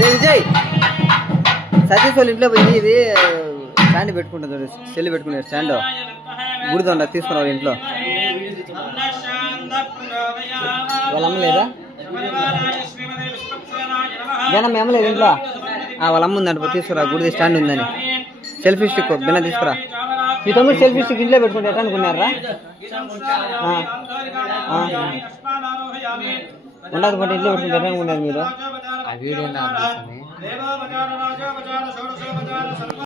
విజయ్ సతీష్ వాళ్ళ ఇంట్లో పోయి ఇది స్టాండ్ పెట్టుకుంటుంది, సెల్ పెట్టుకునే స్టాండ్ గుడిదొండ తీసుకున్నావు ఇంట్లో. వాళ్ళ అమ్మ లేదా? జనం ఏమలేదు ఇంట్లో. వాళ్ళ అమ్మ ఉందంట, తీసుకురా, గుడిది స్టాండ్ ఉందని. సెల్ఫీ స్టిక్ బిన్న తీసుకురా. మీ తమ్ముడు సెల్ఫీ స్టిక్ ఇంట్లో పెట్టుకుంటే ఎట్లా అనుకున్నారా? ఉండదు బట్టి ఇంట్లో పెట్టుకుంటే ఎట్లా అనుకున్నారు మీరు?